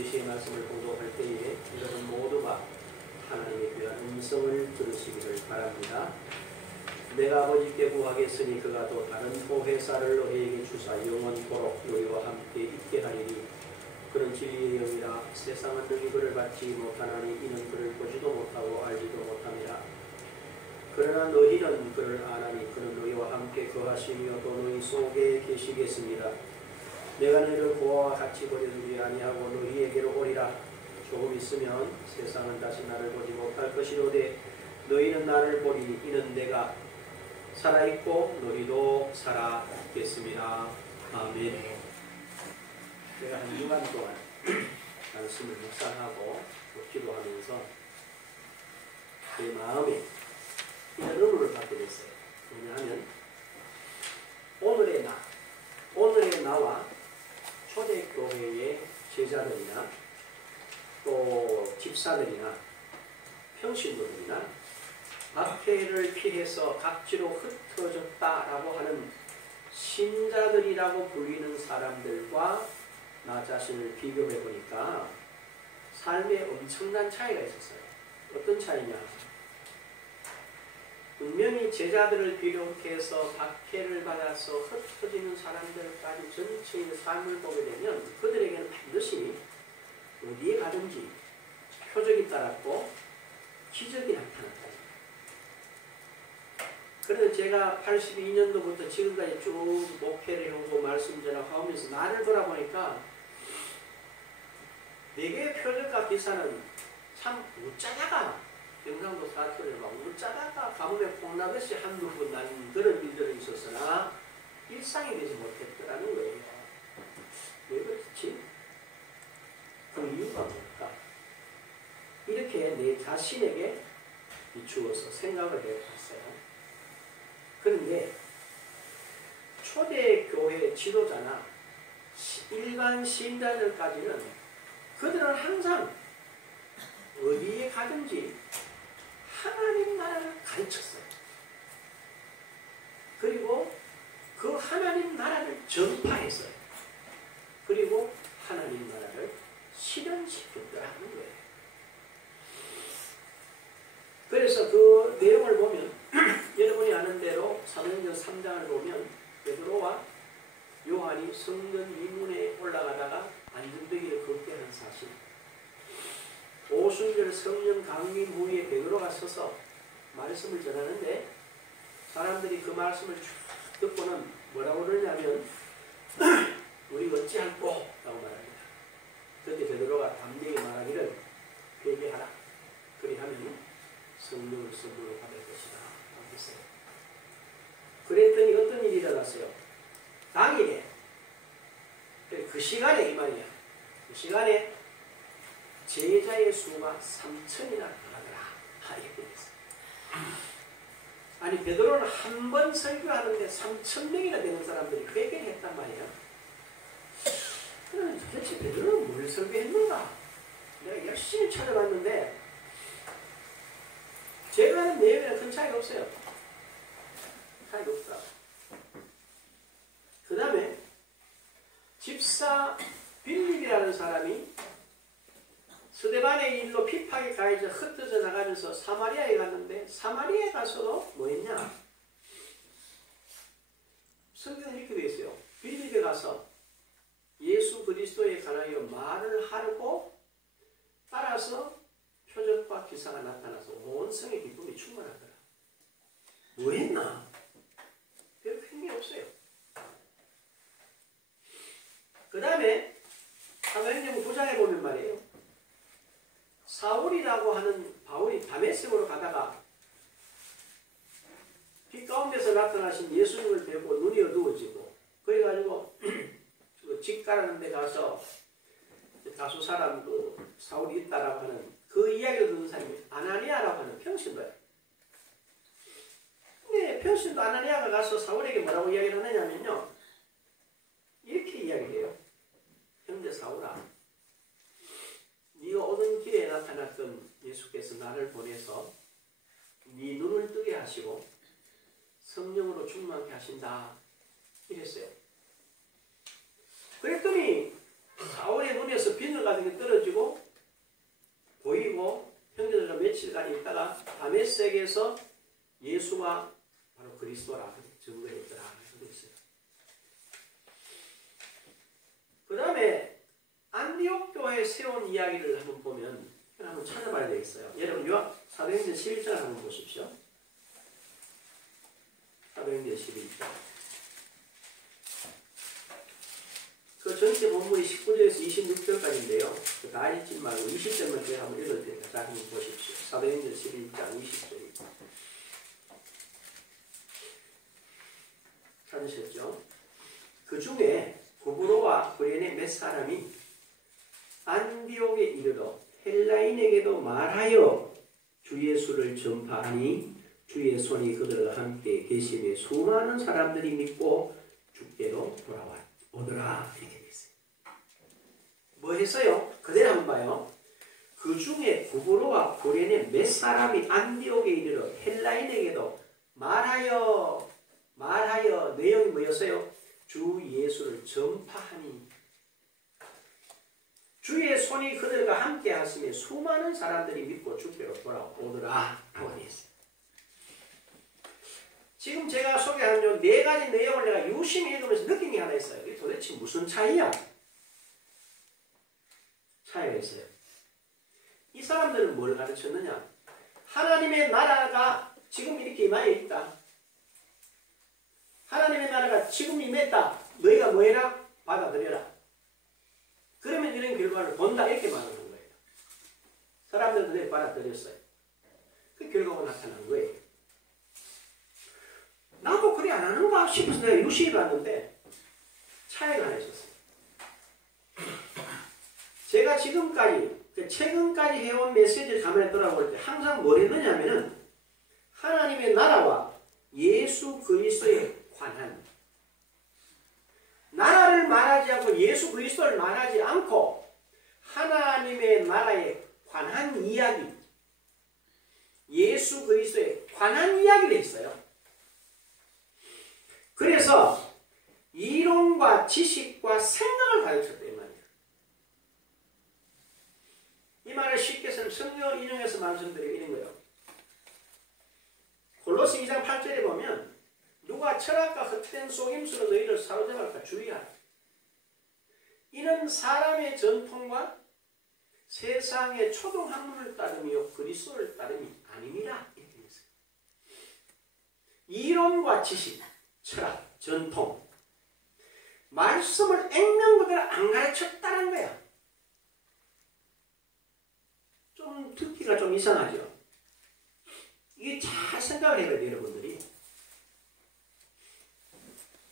계시의 말씀을 공독할 때에 여러분 모두가 하나님의 귀한 음성을 들으시기를 바랍니다. 내가 아버지께 구하겠으니 그가 또 다른 보혜사를 너희에게 주사 영원토록 너희와 함께 있게 하리니 그는 진리의 영이라 세상은 능히 그를 받지 못하나니 이는 그를 보지도 못하고 알지도 못함이라. 그러나 너희는 그를 아나니 그는 너희와 함께 거하시며 또 너희 속에 계시겠습니다. 내가 너희를 고아와 같이 버려두지 아니하고 너희에게로 오리라. 조금 있으면 세상은 다시 나를 보지 못할 것이로되 너희는 나를 보리니 이는 내가 살아있고 너희도 살아있겠습니다. 아멘. 제가 한 2년 동안 말씀을 묵상하고 기도하면서 제 마음에 이런 의문을 갖게 됐어요. 왜냐하면 오늘의 나와 초대교회의 제자들이나 또 집사들이나 평신도들이나 박해를 피해서 각지로 흩어졌다라고 하는 신자들이라고 불리는 사람들과 나 자신을 비교해 보니까 삶에 엄청난 차이가 있었어요. 어떤 차이냐? 분명히 제자들을 비롯해서 박해를 받아서 흩어지는 사람들까지 전체의 삶을 보게 되면 그들에게는 반드시 어디에 가든지 표적이 따랐고 기적이 나타났다. 그래서 제가 82년도부터 지금까지 쭉 목회를 하고 말씀 전하고 하면서 나를 돌아보니까 내게 표적과 기사는 참 웃자다가 경상도 사투리를 막 웃자다가 가뭄에 콩나듯이 한두 번 나는 그런 일들이 있었으나 일상이 되지 못했더라는 거예요. 왜 그렇지? 그 이유가 뭘까? 이렇게 내 자신에게 비추어서 생각을 해봤어요. 그런데 초대교회 지도자나 일반 신자들까지는 그들은 항상 어디에 가든지 하나님 나라를 가르쳤어요. 그리고 그 하나님 나라를 전파했어요. 그리고 하나님 나라를 실현시켰더라는 거예요. 그래서 그 내용을 보면 여러분이 아는 대로 사도행전 3장을 보면 베드로와 요한이 성전 미문에 올라가다가 안전뱅이를 걷게 하는 사실, 오순절 성령 강림 후에 베드로가 서서 말씀을 전하는데 사람들이 그 말씀을 쭉 듣고는 뭐라고 그러냐면 우리 어찌할꼬? 라고 말합니다. 그때 베드로가 담대히 말하기를 회개하라. 그리하면 성령을 선물로 받을 것이다. 라고 했어요. 그랬더니 어떤 일이 일어났어요? 당일에 그 시간에 이 말이야. 그 시간에 제자의 수가 3,000이나 나가더라. 이렇게 됐어요. 아니 베드로는 한 번 설교하는데 3,000명이나 되는 사람들이 회개를 했단 말이야. 그러면 도대체 베드로는 뭘 설교했는가? 내가 열심히 찾아봤는데 제가 하는 내용이랑 큰 차이가 없어요. 차이가 없다. 그 다음에 집사 빌립이라는 사람이 스데반의 일로 핍박이 가해져 흩어져 나가면서 사마리아에 갔는데 사마리아에 가서도 뭐 했냐? 성경에 이렇게 되어 있어요. 빌립에 가서 예수 그리스도에 관하여 말을 하고 따라서 표적과 기사가 나타나서 온 성의 기쁨이 충만하더라. 뭐 했나? 별 큰 게 없어요. 그 다음에 사도행전 9장에 보면 말이에요. 사울이라고 하는 바울이 다메섹으로 가다가 빛 가운데서 나타나신 예수님을 뵈고 눈이 어두워지고 그래가지고 집 가라는 데 가서 다수 사람 사울이 있다라고 하는 그 이야기를 듣는 사람이 아나니아라고 하는 평신도예요. 근데 평신도 아나니아가 가서 사울에게 뭐라고 이야기를 하느냐면요. 이렇게 이야기를 해요. 형제 사울아, 네가 오는 길에 나타났던 예수께서 나를 보내서 네 눈을 뜨게 하시고 성령으로 충만케 하신다. 이랬어요. 그랬더니 사울의 눈에서 비늘 같은 게 떨어져 며칠간 있다가 다메섹에서 예수가 바로 그리스도라 증거했더라 하고 있어요. 그 다음에 안디옥 교회에 세운 이야기를 한번 보면 한번 찾아봐야 되겠어요. 여러분 사도행전 11장을 한번 보십시오. 사도행전 11장. 그 전체 본문이 19절에서 26절까지인데요. 다 읽지 말고 20절만 제가 한번 읽을 테니까 자, 한번 보십시오. 사도행전 11장 20절입니다. 찾으셨죠? 그 중에 구브로와 구레네 몇 사람이 안디옥에 이르러 헬라인에게도 말하여 주 예수를 전파하니 주의 손이 그들과 함께 계심에 수많은 사람들이 믿고 주께로 돌아오더라. 이렇게 돼 있어요. 뭐 했어요? 그대로 한번 봐요. 그 중에 구브로와 구레네 몇 사람이 안디옥에 이르러 헬라인에게도 말하여 내용이 뭐였어요? 주 예수를 전파하니 주의 손이 그들과 함께 하심에 수많은 사람들이 믿고 주께로 돌아오더라 하고 되어 있어요. 지금 제가 소개한 요 네 가지 내용을 내가 유심히 읽으면서 느낀 게 하나 있어요. 이게 도대체 무슨 차이야? 차이가 있어요. 이 사람들은 뭘 가르쳤느냐? 하나님의 나라가 지금 이렇게 임하여 있다. 하나님의 나라가 지금 임했다. 너희가 뭐 해라? 받아들여라. 그러면 이런 결과를 본다. 이렇게 말하는 거예요. 사람들은 그대로 받아들였어요. 그 결과가 나타난 거예요. 나도 그래 안 하는가 싶어서 내가 유심히 봤는데 차이가 하나 있었어요. 제가 지금까지 최근까지 해온 메시지를 가만히 돌아볼 때 항상 뭘 했느냐면은 하나님의 나라와 예수 그리스도에 관한 나라를 말하지 않고 예수 그리스도를 말하지 않고 하나님의 나라에 관한 이야기, 예수 그리스도에 관한 이야기를 했어요. 그래서 이론과 지식과 생각을 가르쳤다 이 말이에요. 이 말을 쉽게 성경을 인용해서 말씀드리고 이런 거예요. 골로새 2장 8절에 보면 누가 철학과 헛된 속임수로 너희를 사로잡을까 주의하라. 이는 사람의 전통과 세상의 초등학문을 따름이요 그리스도를 따름이 아닙니다. 이렇게 했어요. 이론과 지식, 철학, 전통, 말씀을 액면 그대로 안 가르쳤다는 거야. 좀 듣기가 좀 이상하죠. 이게 잘 생각을 해야 돼요, 여러분들이.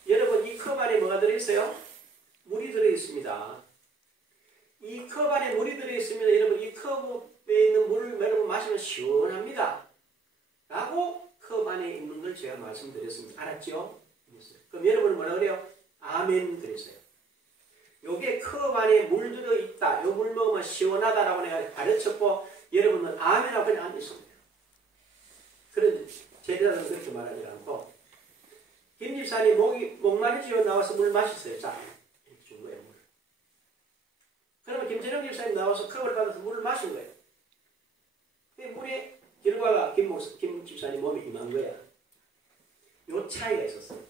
여러분, 이 컵 안에 뭐가 들어있어요? 물이 들어있습니다. 이 컵 안에 물이 들어있습니다. 여러분, 이 컵에 있는 물을 여러분 마시면 시원합니다. 라고 컵 안에 있는 걸 제가 말씀드렸습니다. 알았죠? 그럼 여러분은 뭐라 그래요? 아멘 그랬어요. 요게 컵 안에 물 들어있다. 요 물 먹으면 시원하다라고 내가 가르쳤고 여러분은 아멘하고 그냥 앉으십니다. 그런데 제자들은 그렇게 말하지 않고 김 집사님 목마르 지어 나와서 물 마셨어요. 자, 이렇게 준 거예요. 물. 그러면 김철영 집사님 나와서 컵을 받아서 물을 마신 거예요. 그 물의 결과가 김 집사님 몸에 임한 거야. 요 차이가 있었어요.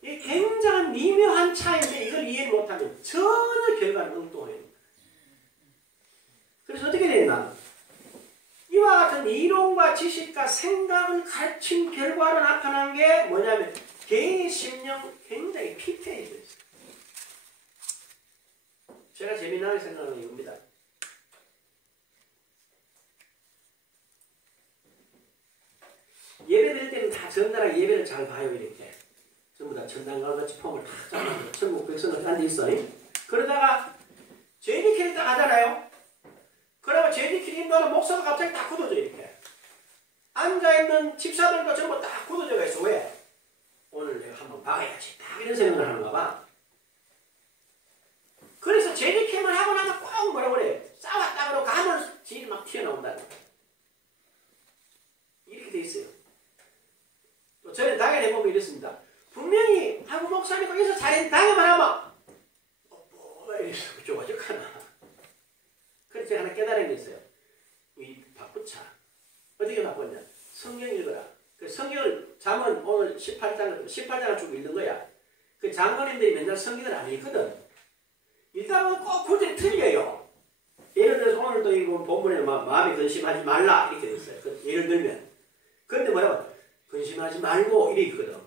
이게 굉장한 미묘한 차이인데 이걸 이해 못하면 전혀 결과는 엉뚱해요. 그래서 어떻게 되나? 이와 같은 이론과 지식과 생각을 가르친 결과로 나타난 게 뭐냐면 개인의 심령 굉장히 피폐해져 있어요. 제가 재미나게 생각하는 이유입니다. 예배 드릴 때는 다 전날에 예배를 잘 봐요. 이렇게 전부 다 전당과 같이 폼을 다 잡아서 천국 백성들 앉아있어. 그러다가 제리키를 딱 하잖아요. 그러면 제리키를 인도하는 목사가 갑자기 딱 굳어져 이렇게. 앉아있는 집사들도 전부 딱 굳어져 있어. 왜? 오늘 내가 한번 막아야지. 딱 이런 생각을 하는가 봐. 그래서 제리키만 하고 나면 꼭 뭐라 그래. 싸웠다 그러고 가면 질이 막 튀어나온다는 거야. 이렇게 돼 있어요. 또 저는 당연히 보면 이렇습니다. 분명히 하고 목사님 거기서 잘했다고만 하면 뭐 이래서 좁아졌구나. 그래서 제가 하나 깨달은 게 있어요. 이 18장을 쭉 읽는 거야. 그 장로님들이 맨날 성경을 안 읽거든. 일단은 꼭 구절이 틀려요. 예를 들어서 오늘도 이거 본문에 마음에 근심하지 말라 이렇게 돼 있어요. 예를 들면. 그런데 뭐라고? 근심하지 말고 이렇게 있거든.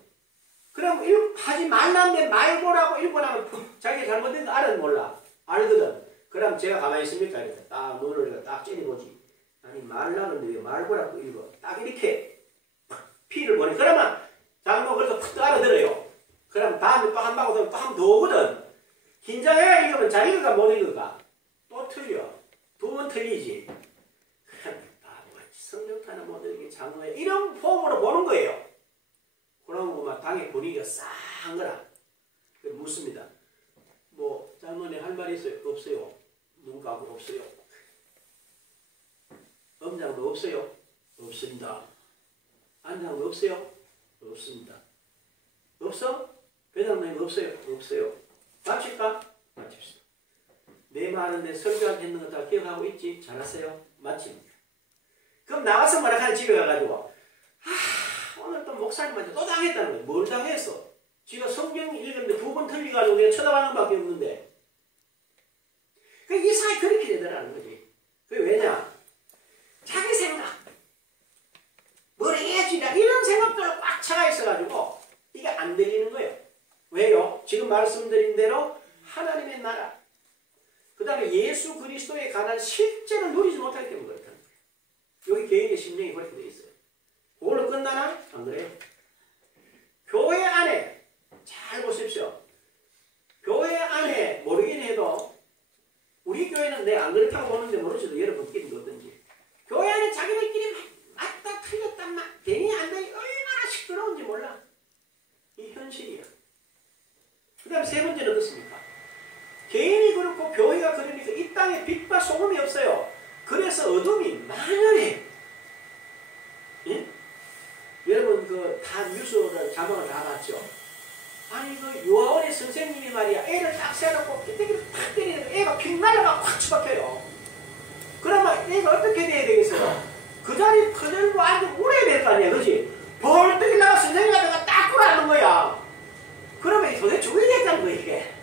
그럼 하지 말라는데 말고라고 읽고 나면 자기가 잘못된 거 알아는 몰라. 알거든. 그럼 제가 가만히 있습니까? 이렇게 딱 눈을 딱 째려보지. 아니 말라는데 왜 말고라고 읽어? 딱 이렇게 피를 보내. 그러면 장로가 그래서 탁 알아들어요. 그럼 다음에 또 한 방 오면 또 한 번 더 오거든. 긴장해 읽으면 잘 읽을까 못 읽을까? 또 틀려. 두 번 틀리지. 그럼 바보같이 성령타는 못 읽게 장로에 이런 폼으로 보는 거예요. 그러면 막 당의 분위기가 싸한 거라. 묻습니다. 뭐 장로님 할 말이 있어요? 없어요. 눈 감고 없어요. 엄장도 없어요? 없습니다. 안장도 없어요? 없습니다. 없어? 배당님 없어요? 없어요. 마칠까? 마칩시다. 내 말하는데 설교한테 했는 거 다 기억하고 있지? 잘하세요? 마칩니다. 그럼 나와서 뭐라 하는 집에 가가지고 오늘 또 목사님한테 또 당했다는 거예요. 뭘 당했어? 지가 성경 읽었는데 두 번 틀려가지고 내가 쳐다보는 밖에 없는데. 이 사이 그렇게 되더라는 거지. 그게 왜냐? 자기 생각, 뭘 해야지라 이런 생각들로 꽉 차가 있어가지고 이게 안 들리는 거예요. 왜요? 지금 말씀드린 대로 하나님의 나라, 그 다음에 예수 그리스도에 관한 실제로 누리지 못하기 때문에 그렇다는 거예요. 여기 개인의 심령이 그렇게 되어 있어요. 그걸로 끝나나? 안 그래요? 교회 안에 잘 보십시오. 교회 안에 모르긴 해도 우리 교회는 내가 안 그렇다고 보는데 모르셔도 여러분끼리 어떤지 교회 안에 자기들끼리 맞다 틀렸다 막 괜히 안다니 얼마나 시끄러운지 몰라. 이 현실이야. 그 다음에 세 번째는 어떻습니까? 개인이 그렇고 교회가 그러니까 이 땅에 빛과 소금이 없어요. 그래서 어둠이 만연해. 예? 여러분 다 뉴스를 자막을 다 봤죠? 아니 유아원의 선생님이 말이야 애를 딱 세워놓고 떼기를 탁 때리니까 애가 빙 날아가 확 처박혀요. 그러면 애가 어떻게 돼야 되겠어요? 그 자리에 퍼들고 아주 오래 될 거 아니야, 그지? 벌떡 일어나가 선생님한테가 딱 꿇어앉는 거야. 그러면 도대체 왜 됐다는 거야, 이게?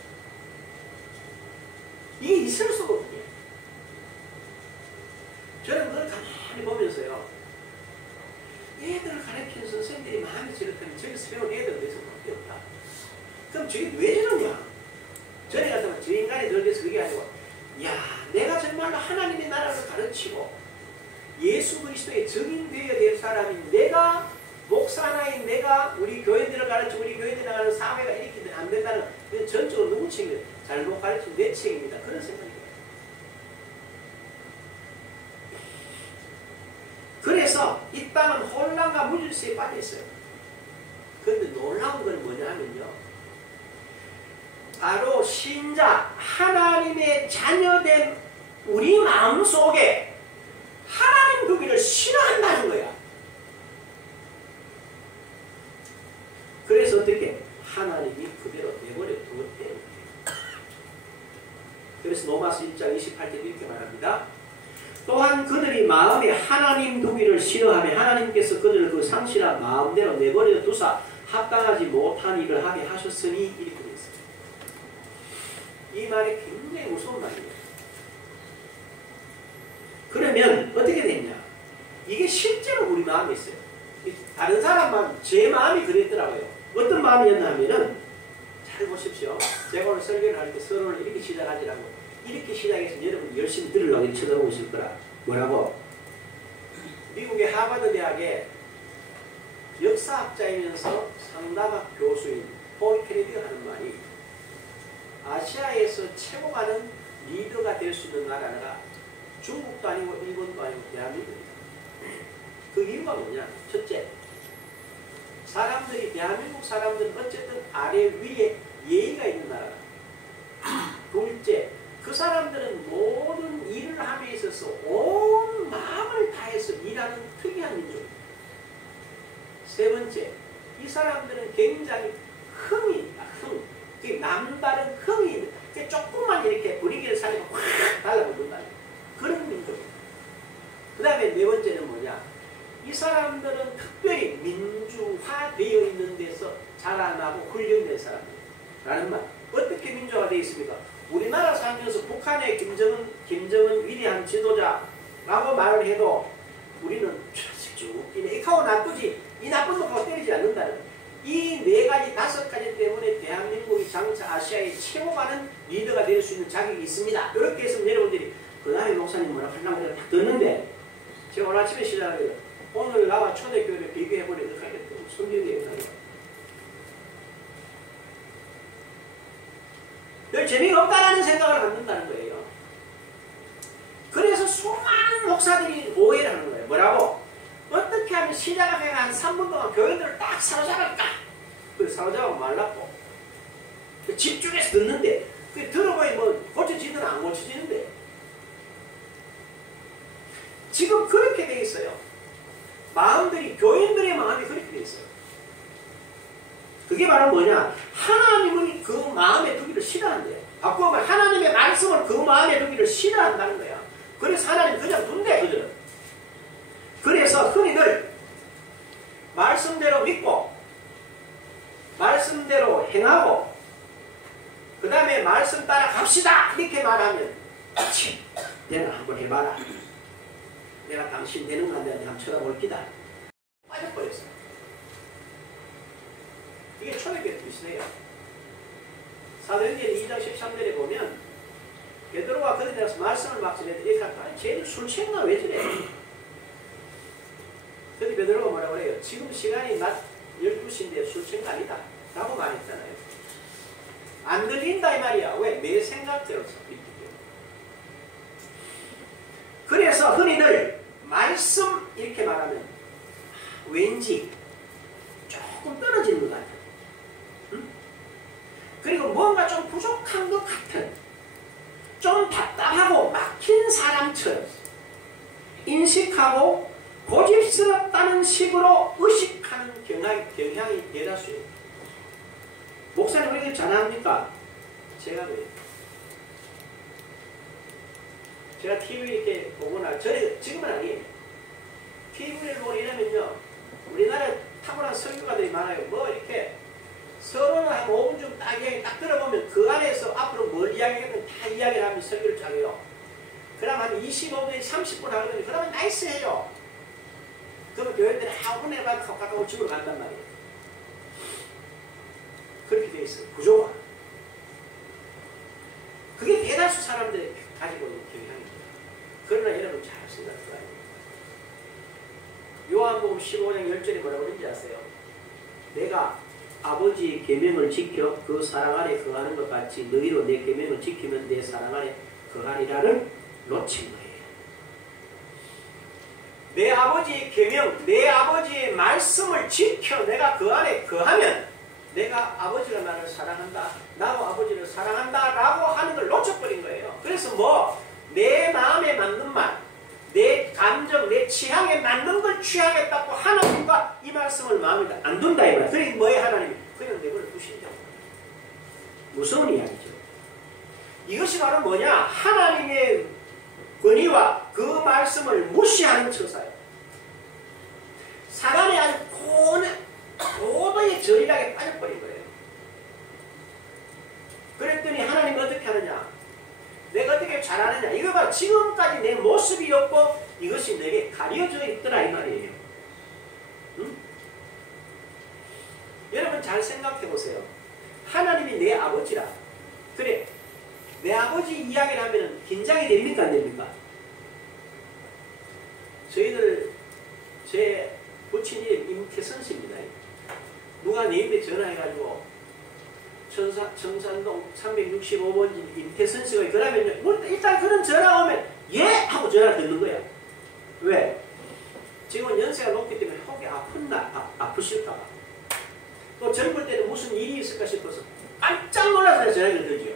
이게 있을 수가 없게. 저는 그걸 가만히 보면서요. 애들을 가르치는 선생님들이 마음이 저렇다면 저기서 배운 애들은 왜 그렇게 없다? 그럼 저게 왜 저러냐? 저리 가서 저 인간이 늙어서 그게 아니고 야, 내가 정말로 하나님의 나라를 가르치고 예수 그리스도의 증인 되어야 될 사람인 내가 목사나인 내가 우리 교회들을 가르치고 우리 교회들이 나가는 사회가 이렇게 안 된다는 건 전적으로 누구 책임이에요? 잘못 가르친 내 책임이다. 그런 생각이에요. 그래서 이 땅은 혼란과 무질서에 빠져 있어요. 그런데 놀라운 건 뭐냐 하면요. 바로 신자, 하나님의 자녀된 우리 마음속에 하나님 두기를 싫어한다는 거야. 그래서 어떻게? 하나님이 그대로 내버려 두었대요. 그래서 로마서 1장 28절 이렇게 말합니다. 또한 그들이 마음에 하나님 두기를 싫어하며 하나님께서 그들을 그 상실한 마음대로 내버려 두사 합당하지 못한 일을 하게 하셨으니 이렇게 되어 있습니다. 이 말이 굉장히 무서운 말이에요. 그러면 어떻게 됐냐? 이게 실제로 우리 마음에 있어요. 다른 사람만 제 마음이 그랬더라고요. 어떤 마음이었나 하면은 잘 보십시오. 제가 오늘 설교를 할 때 서론을 이렇게 시작하지라고 이렇게 시작해서 여러분 열심히 들으려고 이렇게 쳐다보고 있을 거라. 뭐라고? 미국의 하버드 대학의 역사학자이면서 상담학 교수인 폴 케네디가 하는 말이 아시아에서 최고 많은 리더가 될 수 있는 나라가 중국도 아니고 일본도 아니고 대한민국입니다. 그 이유가 뭐냐? 첫째, 사람들이 대한민국 사람들은 어쨌든 아래 위에 예의가 있는 나라다. 둘째, 그 사람들은 모든 일을 함에 있어서 온 마음을 다해서 일하는 특이한 민족입니다. 세 번째, 이 사람들은 굉장히 흥이 남다른 흥이 조금만 이렇게 분위기를 살리고 확 달라붙는다. 그런 민족입니다. 그 다음에 네 번째는 뭐냐? 이 사람들은 특별히 민주화되어 있는데 라는 말. 어떻게 민주화가 되어 있습니까? 우리나라 살면서 북한의 김정은 위대한 지도자라고 말을 해도 우리는 쭉 이하고 나쁘지, 이 나쁜 놈하고 때리지 않는다는 이 네 가지, 다섯 가지 때문에 대한민국이 장차 아시아의 최고 많은 리더가 될 수 있는 자격이 있습니다. 이렇게 해서 여러분들이 그 다음에 목사님 뭐라 하려고 내가 딱 듣는데 제가 오늘 아침에 시작해요. 오늘 나와 초대교회를 비교해보니 어떡하겠다. 성경에 별 재미가 없다라는 생각을 갖는다는 거예요. 그래서 수많은 목사들이 오해를 하는 거예요. 뭐라고? 어떻게 하면 시작하면 한 3분 동안 교인들을 딱 사로잡을까? 그래서 사로잡으면 말랐고 집중해서 듣는데 그게 들어보니 뭐 고쳐지든 안 고쳐지는데 지금 그렇게 돼 있어요. 마음들이, 교인들의 마음이 그렇게 돼 있어요. 그게 바로 뭐냐? 하나님을 그 마음에 두기를 싫어한대요. 바꾸면 하나님의 말씀을 그 마음에 두기를 싫어한다는 거야. 그래서 하나님 그냥 둔대, 그들은. 그래서 흔히들 말씀대로 믿고 말씀대로 행하고 그 다음에 말씀 따라 갑시다 이렇게 말하면 내가 한번 해봐라. 내가 당신 되는 거 안 되는지 한번 쳐다볼 기다. 빠져버렸어요. 이게 초대교회 비슷해요. 사도행전 2장 13절에 보면 베드로가 그들에 대해서 말씀을 막 전해드리니까 이렇게 할까? 아니 쟤들 술 취했나 왜 저래? 근데 베드로가 뭐라고 그래요? 지금 시간이 낮 12시인데 술 취한 거 아니다 라고 말했잖아요. 안 들린다 이 말이야. 왜? 내 생각대로 믿기 때문에. 그래서 흔히들 말씀 이렇게 말하면 왠지 조금 떨어지는 것 같아요. 응? 그리고 뭔가 좀 부족한 것 같은 좀 답답하고 막힌 사람처럼 인식하고 고집스럽다는 식으로 의식하는 경향이 대다수예요. 목사님 왜 이렇게 잘합니까? 제가 그래요. 제가 TV 이렇게 보거나 지금은 아니에요. TV를 보고 이러면요 우리나라에 탁월한 설교가들이 많아요. 뭐 이렇게 서론을 한 5분쯤 딱 들어보면 그 안에서 앞으로 뭘 이야기하든 다 이야기를 하면서 설교를 쫙 해요. 그럼 한 25분에 30분 하거든요. 그러면 나이스해요. 그러면 교회들이 한 분에 가까운 집으로 간단 말이에요. 그렇게 되어 있어요. 구조가. 그게 대다수 사람들이 가지고 있는 경향입니다. 그러나 여러분 잘 생각해봐야 돼요. 요한복음 15장 10절에 뭐라고 그런지 아세요? 내가 아버지의 계명을 지켜 그 사랑 안에 거하는 것 같이 너희로 내 계명을 지키면 내 사랑 안에 거하리라를 놓친 거예요. 내 아버지의 계명, 내 아버지의 말씀을 지켜 내가 그 안에 거하면 내가 아버지가 나를 사랑한다, 나도 아버지를 사랑한다 라고 하는 걸 놓쳐버린 거예요. 그래서 뭐 내 마음에 맞는 말, 내 감정, 내 취향에 맞는 걸 취하겠다고 하나님과 이 말씀을 마음에 안 둔다 이 말. 그러니 뭐에 하나님이 그냥 내버려 두신다고. 무서운 이야기죠. 이것이 바로 뭐냐? 하나님의 권위와 그 말씀을 무시하는 처사예요. 사람이 아주 고도의 절이락에 빠져버린 거예요. 그랬더니 하나님은 어떻게 하느냐? 내가 어떻게 잘하느냐? 이거 봐. 지금까지 내 모습이 없고 이것이 내게 가려져 있더라 이 말이에요. 응? 여러분 잘 생각해 보세요. 하나님이 내 아버지라. 그래. 내 아버지 이야기를 하면 긴장이 됩니까 안 됩니까? 저희들 제 부친 이름 임태선 씨입니다. 누가 내인데 전화해가지고 청산동 365번지 임태선 씨가 그러면 일단 그런 전화 오면 예! 하고 전화 듣는 거야. 왜? 지금은 연세가 높기 때문에 혹이 아프실까봐. 또 젊을 때는 무슨 일이 있을까 싶어서 깜짝 놀라서 전화를 들죠.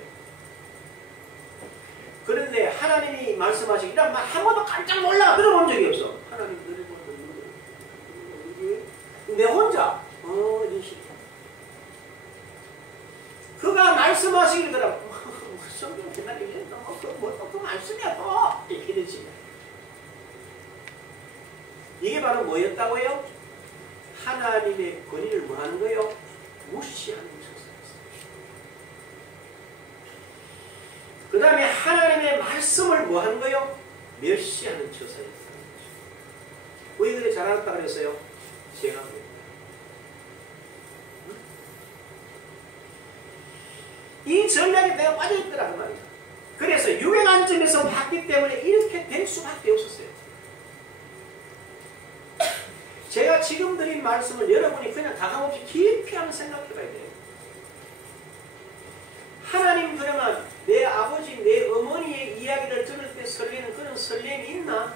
그런데 하나님이 말씀하시기 이런 말 한 번도 깜짝 놀라 들어본 적이 없어. 하나님 내 혼자 이러시. 그가 말씀하시길 들어. 성경 기다리면 그 말씀이야 또 이렇게 되지. 이게 바로 뭐였다고요? 하나님의 권위를 뭐하는 거예요? 무시하는 처사였어요. 그 다음에 하나님의 말씀을 뭐 하는 거요? 멸시하는 처사였어요. 왜 그래 잘한다 그랬어요? 제가 이 전략에 내가 빠져있더라 그 말이야. 그래서 유행한 점에서 봤기 때문에 이렇게 될 수밖에 없었어요. 제가 지금 드린 말씀을 여러분이 그냥 가감없이 깊이 한번 생각해 봐야 돼요. 하나님 그러면 내 아버지, 내 어머니의 이야기를 들을 때 설레는 그런 설렘이 있나?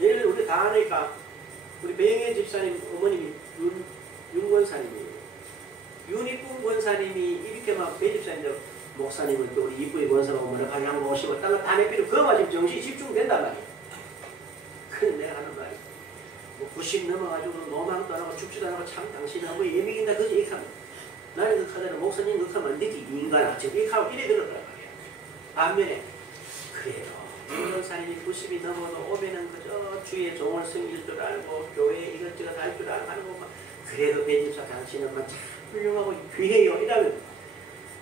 예를 들어 우리 다 아니까 우리 배영애 집사님 어머님이 윤 권사님이에요. 윤이쁜 권사님이 이렇게 막 배 집사님들 목사님은 또 우리 이쁘게 권사가 오면 가냥 모시고 다른 거 필요 그거만 지금 정신이 집중된단 말이에요. 그래 내가 하는 말이 뭐 90 넘어가지고 노망도 안 하고 죽지도 않고 참 당신하고 예민이다 그지 이렇게 하면 나는 그 카드는 목사님 그 하면 안 되지 인간아 지금 이렇게 하고 이래 들었단 말이야. 반면에 그래요. 윤권사님이 90이 넘어도 오면은 그저 주의 종을 섬길 줄 알고 교회 이것저것 할 줄 알고 하는 것만 그래도 배집사 당신은 참 훌륭하고 귀해요 이러면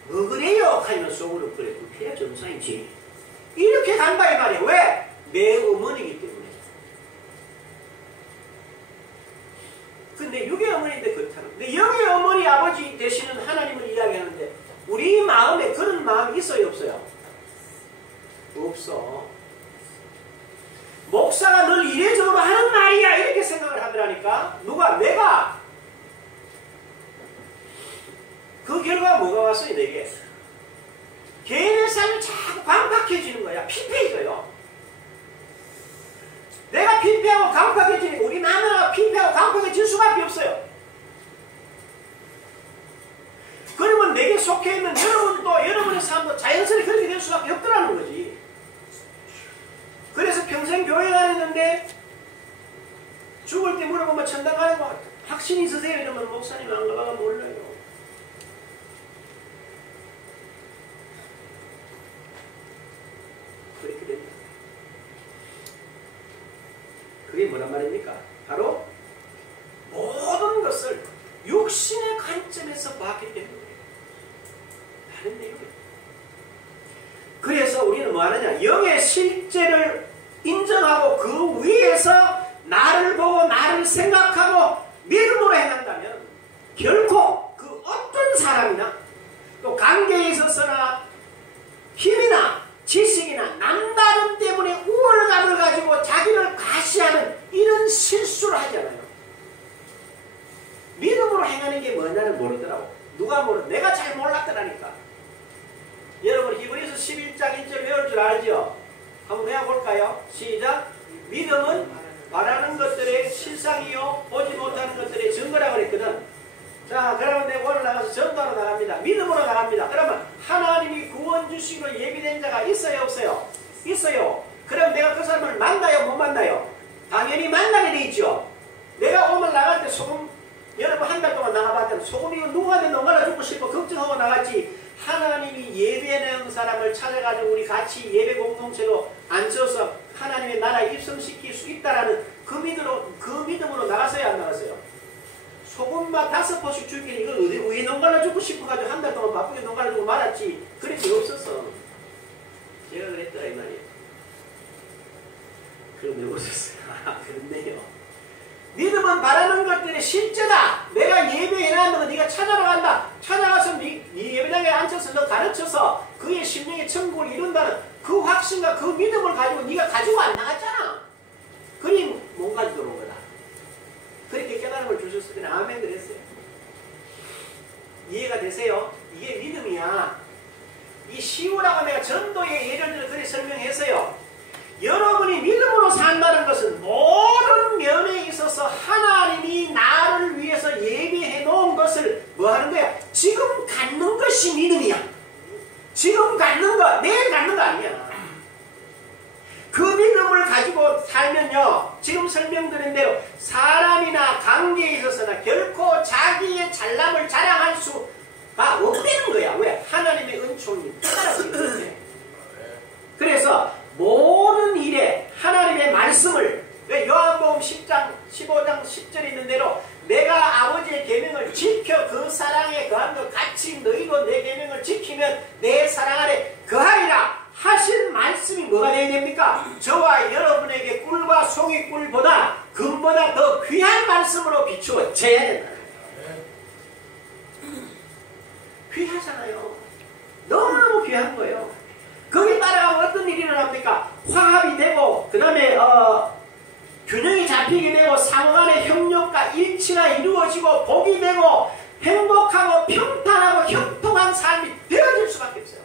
뭐 그래요? 하면 속으로 그래 그래야 정상이지 이렇게 간다 이 말이야. 왜? 내 어머니이기 때문에. 근데 육의 어머니인데 그렇다는 근데 영의 어머니 아버지 되시는 하나님을 이야기하는데 우리 마음에 그런 마음이 있어요 없어요? 없어. 목사가 늘 이래저래 하는 말이야 이렇게 생각을 하더라니까. 누가? 내가. 그 결과가 뭐가 왔어요 내게? 개인의 삶이 자꾸 강팍해지는 거야. 피폐해져요. 내가 피폐하고 강팍해지니까 우리 나라가 피폐하고 강팍해질 수밖에 없어요. 그러면 내게 속해 있는 여러분도 여러분의 삶도 자연스레 그렇게 될 수밖에 없더라는 거지. 그래서 평생 교회 다녔는데 죽을 때 물어보면 천당 가는 거 확신이 있으세요? 이러면 목사님 안 가봐가 몰라요. 그렇게 됩니다. 그게 뭐란 말입니까? 바로 모든 것을 육신의 관점에서 봤기 때문에 다른 내용이에요. 그래서 우리는 뭐 하느냐? 영의 실제를 인정하고 그 위에서 나를 보고 나를 생각하고 믿음으로 행한다면 결코 그 어떤 사람이나 또 관계에 있어서나 힘이나 지식이나 남다름 때문에 우월감을 가지고 자기를 과시하는 이런 실수를 하지 않아요. 믿음으로 행하는 게 뭐냐를 모르더라고. 누가 모르? 내가 잘 몰랐더라니까. 여러분 히브리서 11장 1절 외울 줄 알죠? 한번 외워볼까요? 시작. 믿음은 바라는 것들의 실상이요 보지 못하는 것들의 증거라고 그랬거든. 자 그러면 내가 오늘 나가서 전도하러 나갑니다. 믿음으로 나갑니다. 그러면 하나님이 구원 주시기로 예비된 자가 있어요 없어요? 있어요. 그럼 내가 그 사람을 만나요 못 만나요? 당연히 만나게 돼 있죠. 내가 오늘 나갈 때 소금 여러분 한 달 동안 나가봤더니 소금 이거 누구한테 농가라 죽고 싶어 걱정하고 나갔지. 하나님이 예배하는 사람을 찾아가지고 우리 같이 예배 공동체로 앉혀서 하나님의 나라에 입성시킬 수 있다라는 그 믿음으로 나갔어요 안 나갔어요? 소금만 5포씩 줄게 이걸 왜 농가라 죽고 싶어가지고 한 달 동안 바쁘게 농가라 주고 말았지. 그럴 게 없었어. 제가 그랬더라 이 말이에요. 그럼 왜 웃었어요? 그렇네요. 믿음은 바라는 것들이 실제다. 내가 예배해놨는 네가 찾아러 간다. 찾아가서 네 예배당에 앉혀서 너 가르쳐서 그의 심령의 천국을 이룬다는 그 확신과 그 믿음을 가지고 네가 가지고 안 나갔잖아. 그니 못 가지고 온 거다. 그렇게 깨달음을 주셨을 때는 아멘 그랬어요. 이해가 되세요? 이게 믿음이야. 이 시우라고 내가 전도의 예를 들어 그렇게 설명했어요. 여러분이 믿음으로 산다는 것은 모든 면에 있어서 하나님이 나를 위해서 예비해 놓은 것을 뭐 하는 거야? 지금 갖는 것이 믿음이야. 지금 갖는 거, 내일 갖는 거 아니야. 그 믿음을 가지고 살면요, 지금 설명드린 대로 사람이나 관계에 있어서나 결코 자기의 잘남을 자랑할 수가 없다는 거야. 왜? 하나님의 은총이 따라지기 때문에. 그래서 모든 일에 하나님의 말씀을 요한복음 10장 15장 10절에 있는 대로 내가 아버지의 계명을 지켜 그 사랑에 거한 것 같이 너희도 내 계명을 지키면 내 사랑을 뭡니까? 저와 여러분에게 꿀과 송이꿀보다 금보다 더 귀한 말씀으로 비추어져야 된다는 거예요. 귀하잖아요. 너무너무 귀한 거예요. 거기 따라가면 어떤 일이 일어납니까? 화합이 되고 그 다음에 균형이 잡히게 되고 상호간의 협력과 일치가 이루어지고 복이 되고 행복하고 평탄하고 형통한 삶이 되어질 수밖에 없어요.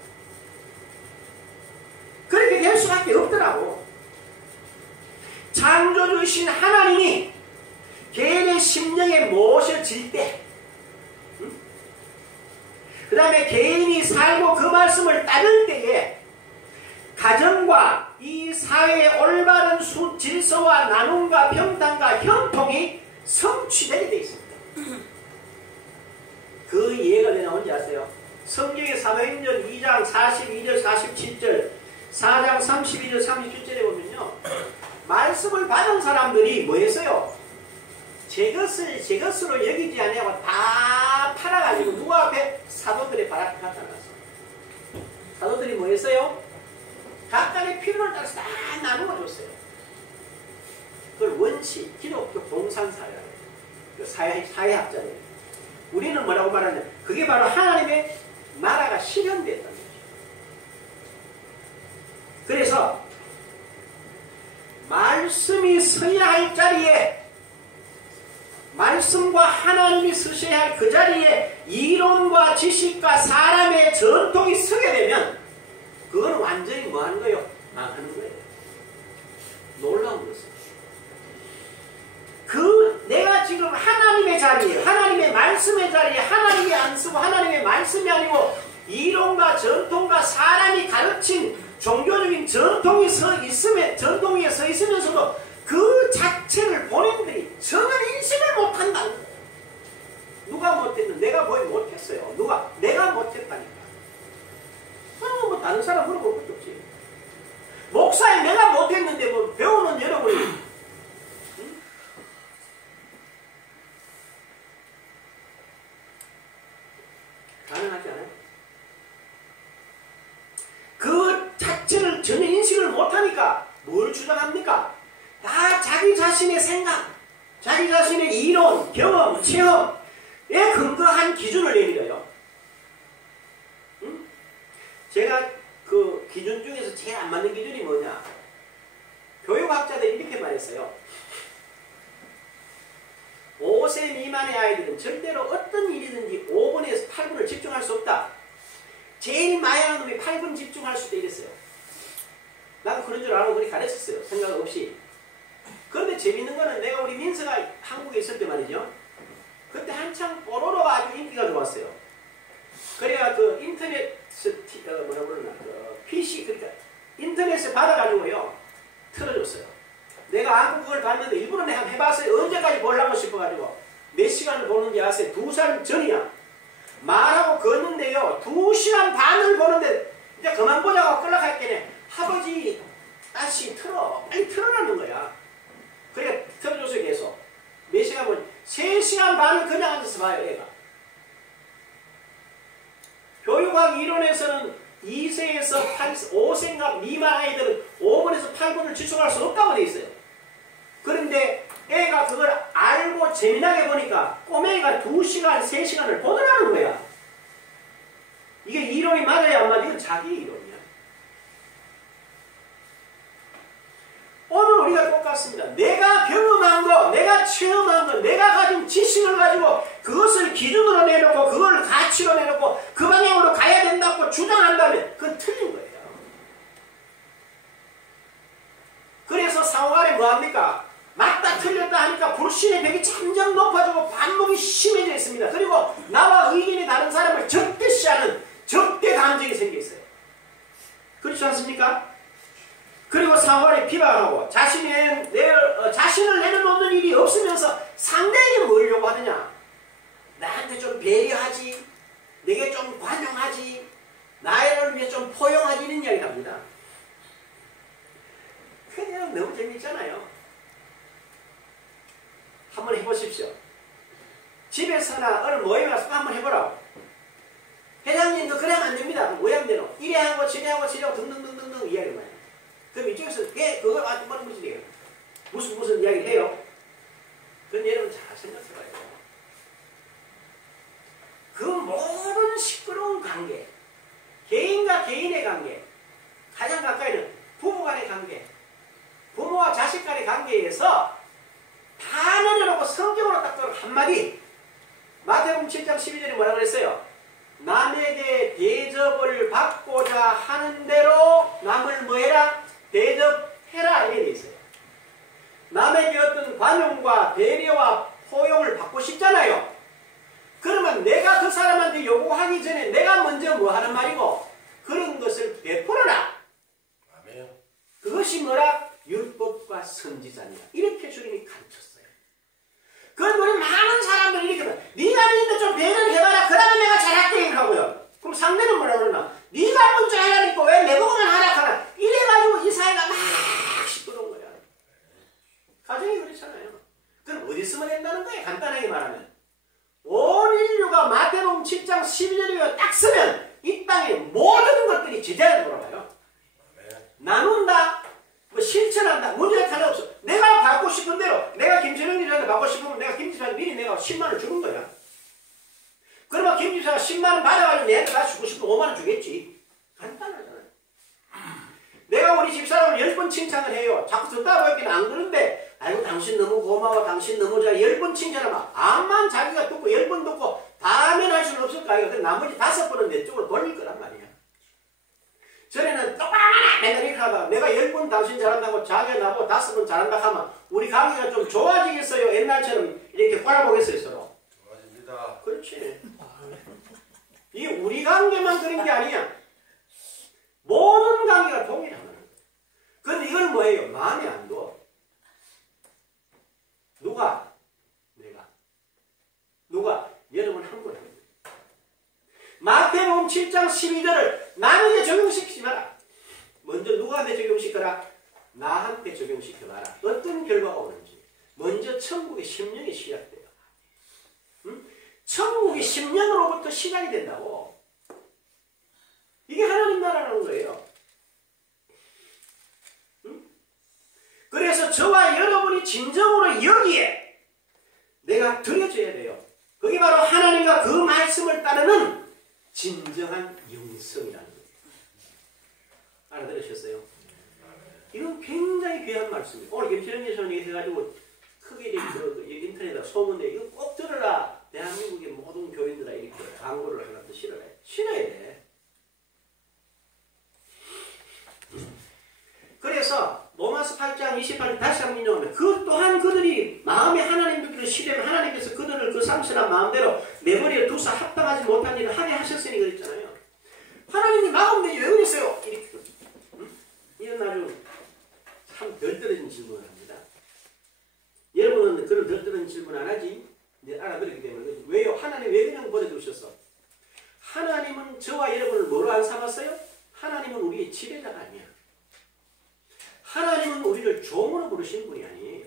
그렇게 될 수밖에 없더라고. 창조주신 하나님이 개인의 심령에 모셔질 때, 그 다음에 개인이 살고 그 말씀을 따를 때에 가정과 이 사회의 올바른 질서와 나눔과 평탄과 형통이 성취되게 되어 있습니다. 그 이해가 왜 나온지 아세요? 성경의 사도행전 2장 42절 47절 4장 32절 37절에 보면요, 말씀을 받은 사람들이 뭐 했어요? 제 것으로 여기지 아니하고 다 팔아가지고 누구 앞에? 사도들의 발 앞에 갖다 놨어요. 사도들이 뭐 했어요? 각각의 필요를 따라서 다 나누어 줬어요. 그걸 원치, 기독교 봉산사회라고 해요. 그 사회학자들. 우리는 뭐라고 말하냐? 그게 바로 하나님의 나라가 실현됐다는 거죠. 그래서 말씀이 서야 할 자리에, 말씀과 하나님이 서셔야 할 그 자리에 이론과 지식과 사람의 전통이 서게 되면 그거는 완전히 뭐 하는 거예요? 망하는 거예요. 놀라운 것은. 내가 지금 하나님의 자리에, 하나님의 말씀의 자리에 하나님이 안 쓰고 하나님의 말씀이 아니고 이론과 전통과 사람이 가르친 종교적인 전통이 전통 위에 서 있으면서도 그 자체를 본인들이 전혀 인식을 못한다는 거예요. 누가 못했는? 내가 뭐 못했어요. 내가 못했다니까. 뭐 다른 사람 물어볼 것도 없지. 목사에 내가 못했는데 뭐 배우는 여러분이 가능하지 않아요? 그 자체를 전혀 인식을 못하니까 뭘 주장합니까? 다 자기 자신의 생각, 자기 자신의 이론, 경험, 체험에 근거한 기준을 내밀어요. 제가 그 기준 중에서 제일 안 맞는 기준이 뭐냐? 교육학자들이 이렇게 말했어요. 5세 미만의 아이들은 절대로 어떤 일이든지 5분에서 8분을 집중할 수 없다. 제일 많이 하는 놈이 8분 집중할 수도 이랬어요. 나도 그런 줄 알고 그렇게 가르쳤어요. 생각 없이. 그런데 재밌는 거는 내가 우리 민서가 한국에 있을 때 말이죠. 그때 한창 뽀로로가 아주 인기가 좋았어요. 그래야 그 인터넷 뭐라 그러나 그 PC 그러니까 인터넷에 받아가지고요 틀어줬어요. 내가 한국 그걸 봤는데 일부러 내가 해봤어요. 언제까지 보려고 싶어가지고 몇 시간을 보는지 아세요? 2살 전이야. 말하고 걷는데요 2시간 반을 보는데 이제 그만 보자고 끌락할게네. 아버지 다시 빨리 틀어라는 거야. 그래 틀어줬어요. 계속 몇 시간 보니 3시간 반을 그냥 앉아서 봐요. 애가. 교육학 이론에서는 2세에서 5세인가 미만 아이들은 5분에서 8분을 집중할 수 없다고 돼 있어요. 그런데 애가 그걸 알고 재미나게 보니까 꼬맹이가 2시간, 3시간을 보더라는 거야. 이게 이론이 맞아야 안 맞아? 이건 자기 이론이야. 오늘 우리가 똑같습니다. 내가 경험한 거, 내가 체험한 거, 내가 가진 지식을 가지고 그것을 기준으로 내놓고 그걸 가치로 내놓고 그 방향으로 가야 된다고 주장한다면 그건 틀린 거예요. 그래서 상호간에 뭐합니까? 맞다 틀렸다 하니까 불신의 벽이 점점 높아지고 반목이 심해져 있습니다. 그리고 나와 의견이 다른 사람을 적대시하는 적대 감정이 생겨 있어요. 그렇지 않습니까? 그리고 상호간에 비방하고 자신을 내려놓는 일이 없으면서 상대에게 뭘 요구하느냐? 나한테 좀 배려하지, 내게 좀 관용하지, 나를 위해 좀 포용하지 이런 이야기를 합니다. 그냥 너무 재밌잖아요. 한번 해보십시오. 집에서나 어느 모임에 가서 한번 해보라고. 회장님 너 그러면 안 됩니다. 왜 안 되노? 이래 하고 저래 하고 저래 하고 등등등등등 이야기를 해요. 그럼 이쪽에서 왜 그걸 무슨 이야기를 해요? 그건 여러분 잘 생각해봐야 돼요. 그 모든 시끄러운 관계, 개인과 개인의 관계, 가장 가까이는 부부 간의 관계, 부모와 자식 간의 관계에서 다 내려놓고 성경으로 딱 들어 한마디. 마태복음 7장 12절에 뭐라고 그랬어요? 남에게 대접을 받고자 하는 대로 남을 뭐해라? 대접해라. 이렇게 돼 있어요. 남에게 어떤 관용과 배려와 포용을 받고 싶잖아요. 그러면 내가 그 사람한테 요구하기 전에 내가 먼저 뭐 하는 말이고 그런 것을 베풀어라. 아멘. 그것이 뭐라? 율법과 선지자니라. 이렇게 주님이 가르쳤어요. 그건 우리 많은 사람들이 이렇게 봐. 네가 믿는데 좀 배려를 해봐라. 그러면 내가 잘할게 하고요. 그럼 상대는 뭐라 그러나? 네가 먼저 하라니까 왜 내보고만 하라 하나? 이래가지고 이 사회가 막 시끄러운 거야. 가정이 그렇잖아요. 그럼 어디 쓰면 된다는 거예요? 간단하게 말하면. 온 인류가 마태복음 7장 12절에 딱 쓰면 이 땅의 모든 것들이 제자리로 돌아가요. 나눈다. 뭐 실천한다. 문제가 하나 없어. 내가 받고 싶은 대로 내가 김철영이한테 받고 싶으면 내가 김지사한테 미리 내가 10만원 주는 거야. 그러면 김지사가 10만원 받아가지고 내한테 나 주고 싶으면 5만원 주겠지. 간단하잖아요. 내가 우리 집사람을 10번 칭찬을 해요. 자꾸 듣다 보니까 안 그런데 아이고 당신 너무 고마워. 당신 너무 좋아. 10번 칭찬하면 암만 자기가 듣고 10번 듣고 다음엔 할 수는 없을 거 아니에요. 나머지 5번은 내 쪽으로 돌릴 거란 말이야. 전에는 똑바로 맨날 이렇게 하다가 내가 10번 당신 잘한다고 자기가 나보고 5번 잘한다 하면 우리 관계가 좀 좋아지겠어요? 옛날처럼 이렇게 꼬라보겠어요 서로? 좋아집니다. 그렇지. 이게 우리 관계만 그런 게 아니야. 모든 관계가 동일한 거야. 그런데 이걸 뭐예요? 마음에 안 둬. 누가? 내가. 누가? 여러분 한 분 한 분. 마태복음 7장 12절을 남에게 적용시키지 마라. 먼저 누구한테 적용시켜라? 나한테 적용시켜봐라. 어떤 결과가 오는지. 먼저 천국의 10년이 시작돼요. 응? 천국이 10년으로부터 시작이 된다고. 이게 하나님 나라라는 거예요. 응? 그래서 저와 여러분이 진정으로 여기에 내가 드려져야 돼요. 그게 바로 하나님과 그 말씀을 따르는 진정한 영성이라는 거예요. 알아들으셨어요? 이건 굉장히 귀한 말씀이에요. 오늘 김철영 예수님 해가지고 크게 인터넷에 소문내 이거 꼭 들어라. 대한민국의 모든 교인들아 이렇게 광고를 하나도 실어야 돼. 실어야 돼. 그래서 로마서 8장 28절 다시 한번 인용하면 그 또한 그들이 마음에 하나님 듣기를 싫어하면 하나님께서 그들을 그 상실한 마음대로 내 머리에 두사 합당하지 못한 일을 하게 하셨으니 그랬잖아요. 하나님이 마음대로 왜 그랬어요? 이렇게. 응? 이런 아주 참 덜떨어진 질문을 합니다. 여러분은 그런 덜떨어진 질문 안 하지? 네, 알아들었기 때문에. 왜요? 하나님 왜 그냥 보내주셨어? 하나님은 저와 여러분을 뭐로 안 삼았어요? 하나님은 우리의 지배자가 아니야. 하나님은 우리를 종으로 부르신 분이 아니에요.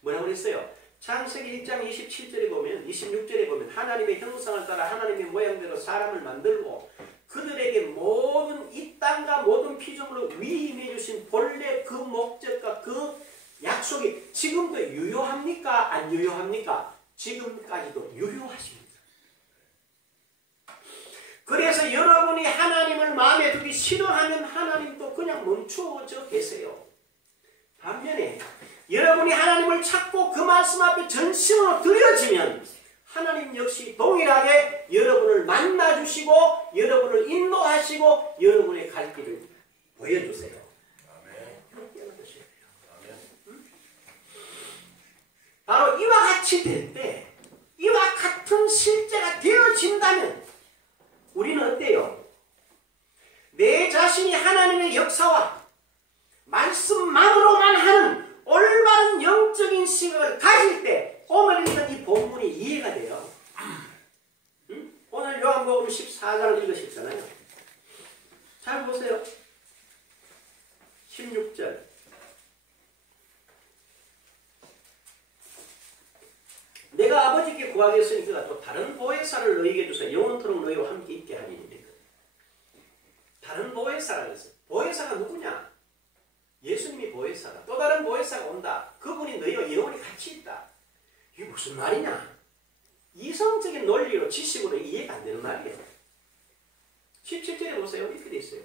뭐라고 그랬어요? 창세기 1장 27절에 보면 26절에 보면 하나님의 형상을 따라 하나님의 모양대로 사람을 만들고 그들에게 모든 이 땅과 모든 피조물을 위임해 주신 본래 그 목적과 그 약속이 지금도 유효합니까? 안 유효합니까? 지금까지도 유효하십니다. 그래서 여러분이 하나님을 마음에 두기 싫어하면 하나님도 그냥 멈추어져 계세요. 반면에 여러분이 하나님을 찾고 그 말씀 앞에 전심으로 드려지면 하나님 역시 동일하게 여러분을 만나주시고 여러분을 인도하시고 여러분의 갈 길을 보여주세요. 바로 이와 같이 될 때 이와 같은 실제가 되어진다면 우리는 어때요? 내 자신이 하나님의 역사와 말씀만으로만 하는 올바른 영적인 시각을 가질 때 오늘 읽은 이 본문이 이해가 돼요. 응? 오늘 요한복음 14장을 읽으셨잖아요. 잘 보세요. 16절. 내가 아버지께 구하겠으니 그가 또 다른 보혜사를 너희에게 주사 영원토록 너희와 함께 있게 하리니. 다른 보혜사가 있어요. 보혜사가 누구냐? 보혜사가 또 다른 보혜사가 온다. 그분이 너희와 영원히 같이 있다. 이게 무슨 말이냐? 이성적인 논리로 지식으로 이해가 안 되는 말이에요. 17절에 보세요. 이렇게 돼 있어요.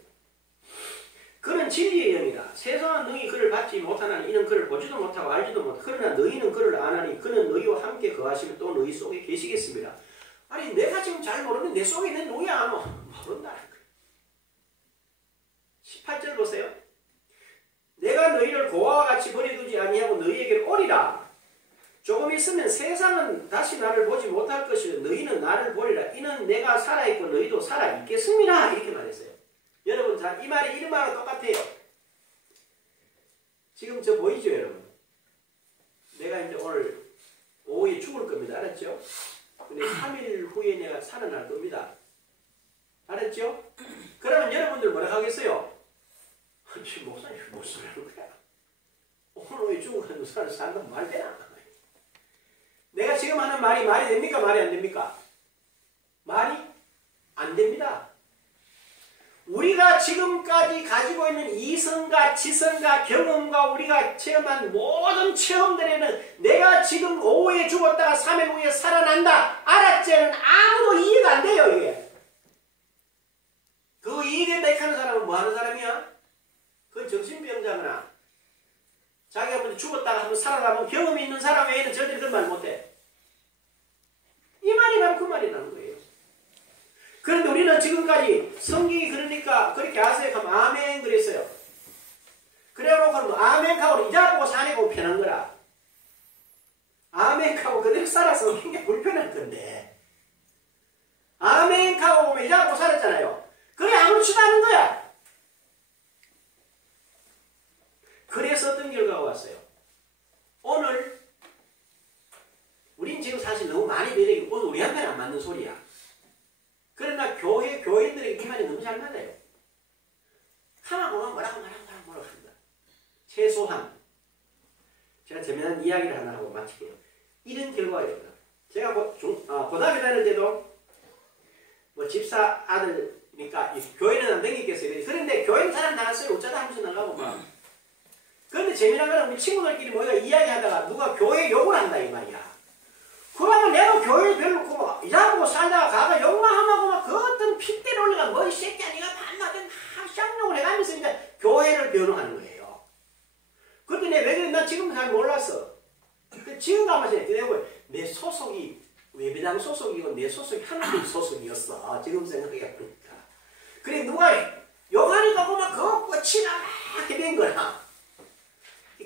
그는 진리의 영이라. 세상은 능히 그를 받지 못하나니 이는 그를 보지도 못하고 알지도 못하고 그러나 너희는 그를 아나니 그는 너희와 함께 거하시면 또 너희 속에 계시겠습니다. 아니 내가 지금 잘 모르는데 내 속에 있는 누구야? 모른다는 거예요. 18절 보세요. 내가 너희를 고아와 같이 버려두지 아니하고 너희에게로 오리라. 조금 있으면 세상은 다시 나를 보지 못할 것이요 너희는 나를 보리라. 이는 내가 살아있고 너희도 살아있겠습니다. 이렇게 말했어요. 여러분 자, 이 말이 이 말하고 똑같아요. 지금 저 보이죠 여러분? 내가 이제 오늘 오후에 죽을 겁니다. 알았죠? 근데 3일 후에 내가 살아날 겁니다. 알았죠? 그러면 여러분들 뭐라 하겠어요? 지금 목사님 무슨 소리 하는 거야? 오늘 오후에 죽을 사람 산다면 말 되나? 내가 지금 하는 말이 됩니까? 말이 안 됩니까? 말이 안 됩니다. 우리가 지금까지 가지고 있는 이성과 지성과 경험과 우리가 체험한 모든 체험들에는 내가 지금 오후에 죽었다가 3일 후에 살아난다. 알았지는 아무도 이해가 안 돼요. 이게. 그거 이해된다 이렇게 하는 사람은 뭐 하는 사람이야? 그건 정신병자거나 자기가 먼저 죽었다가 한번 살아나면 경험이 있는 사람 외에는 절대로 그런 말 못해. 이 말이 바로 그 말이라는 거예요. 그런데 우리는 지금까지 성경이 그러니까 그렇게 하세요 하면 아멘 그랬어요. 그래놓고 아멘 하고 이자 보고 사내고 편한 거라. 아멘 하고 그대로 살아서 굉장히 불편할 건데 아멘 하고 보면 이자 보고 살았잖아요. 그래 아무렇지도 않은 거야. 그래서 어떤 결과가 왔어요. 오늘 우린 지금 사실 너무 많이 배우고 오늘 우리한테는 안 맞는 소리야. 그러나 교인들에게 이 말이 너무 잘 맞아요. 하나 보면 뭐라고 합니다. 최소한 제가 재미난 이야기를 하나 하고 마칠게요. 이런 결과예요. 제가 고등학교 다닐 때도 뭐 집사 아들이니까 교회는 안 다니겠어요. 그런데 교회는 잘 안 나갔어요. 어쩌다 하면서 나가고 막. 그런데 재미난 거는 우리 친구들끼리 모여서 이야기하다가 누가 교회 욕을 한다 이 말이야. 그러면 내가 교회를 별로 이사하고 살다가 가가 욕만 하고 막 그 어떤 핏대를 올려가 뭐 이 새끼야 니가 반나게 막 쌍욕을 해가면서 이제 교회를 변호하는 거예요. 그때 내가 왜 그래? 난 지금 잘 몰랐어. 지금 가면서 내 소속이 외배당 소속이고 내 소속이 하나님 소속이었어. 지금 생각해보니까. 그래 누가 욕하니까 그만 그거 꽂히나 막 이렇게 된 거야.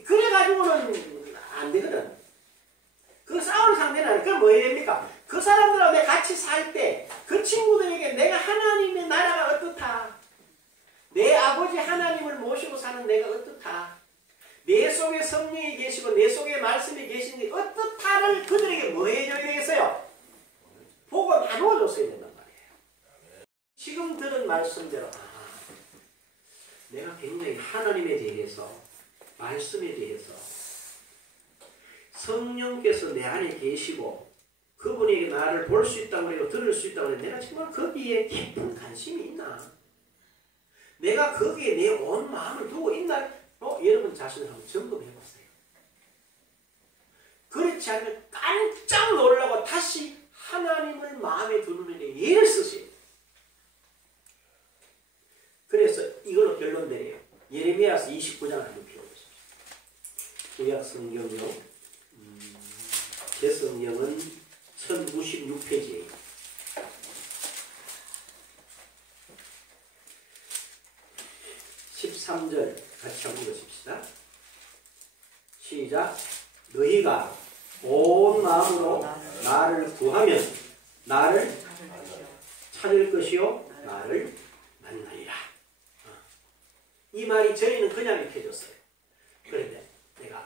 그래가지고는 안 되거든. 그 싸우는 상대는 그럼 뭐 해야 됩니까? 그 사람들하고 내가 같이 살 때 그 친구들에게 내가 하나님의 나라가 어떻다. 내 아버지 하나님을 모시고 사는 내가 어떻다. 내 속에 성령이 계시고 내 속에 말씀이 계신데 어떻다를 그들에게 뭐 해줘야 되겠어요? 보고 나누어줬어야 된단 말이에요. 지금 들은 말씀대로 내가 굉장히 하나님에 대해서 말씀에 대해서 성령께서 내 안에 계시고 그분에게 나를 볼 수 있다고 해도 들을 수 있다고 해도 내가 정말 거기에 깊은 관심이 있나? 내가 거기에 내 온 마음을 두고 있나? 여러분 자신을 한번 점검해 보세요. 그렇지 않으면 깜짝 놀라고 다시 하나님을 마음에 두는 데 예를 쓰세요. 그래서 이걸로 결론 내려요. 예레미야서 29장 한번 펴보십시오. 구약 성경요. 제 성경은 1096페이지예요. (13절) 같이 한번 읽으십시다. 시작. 너희가 온 마음으로 나를 구하면 나를 찾을 것이요 나를 만나리라. 이 말이 저희는 그냥 이렇게 해줬어요. 그런데 내가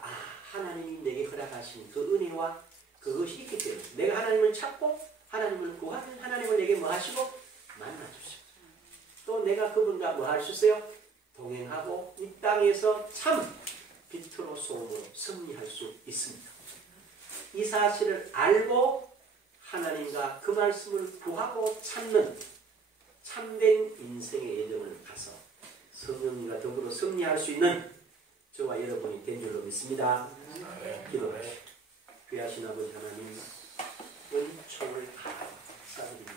하나님이 내게 허락하신 그 은혜와 그것이 있기 때문에 내가 하나님을 찾고 하나님을 구하면 하나님을 내게 뭐 하시고 만나주시고 또 내가 그분과 뭐 할 수 있어요? 동행하고 이 땅에서 참 빛으로 소음으로 승리할 수 있습니다. 이 사실을 알고 하나님과 그 말씀을 구하고 찾는 참된 인생의 여정을 가서 성령님과 더불어 승리할 수 있는 저와 여러분이 된 줄로 믿습니다. 아멘. 기도하시오. 귀하신 아버지 하나님, 은총을 감사드립니다.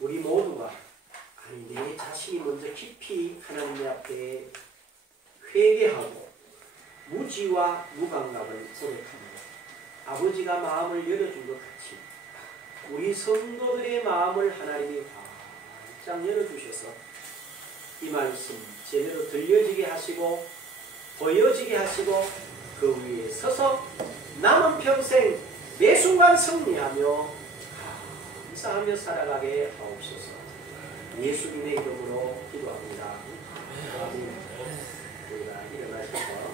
우리 모두가 아니 내 자신이 먼저 깊이 하나님 앞에 회개하고 무지와 무감각을 고백합니다. 아버지가 마음을 열어준 것 같이 우리 성도들의 마음을 하나님이 활짝 열어주셔서 이 말씀 제대로 들려지게 하시고 보여지게 하시고 그 위에 서서 남은 평생 매 순간 승리하며 감사하며 살아가게 하옵소서. 예수님의 이름으로 기도합니다. 아멘. 우리가 일어나셔서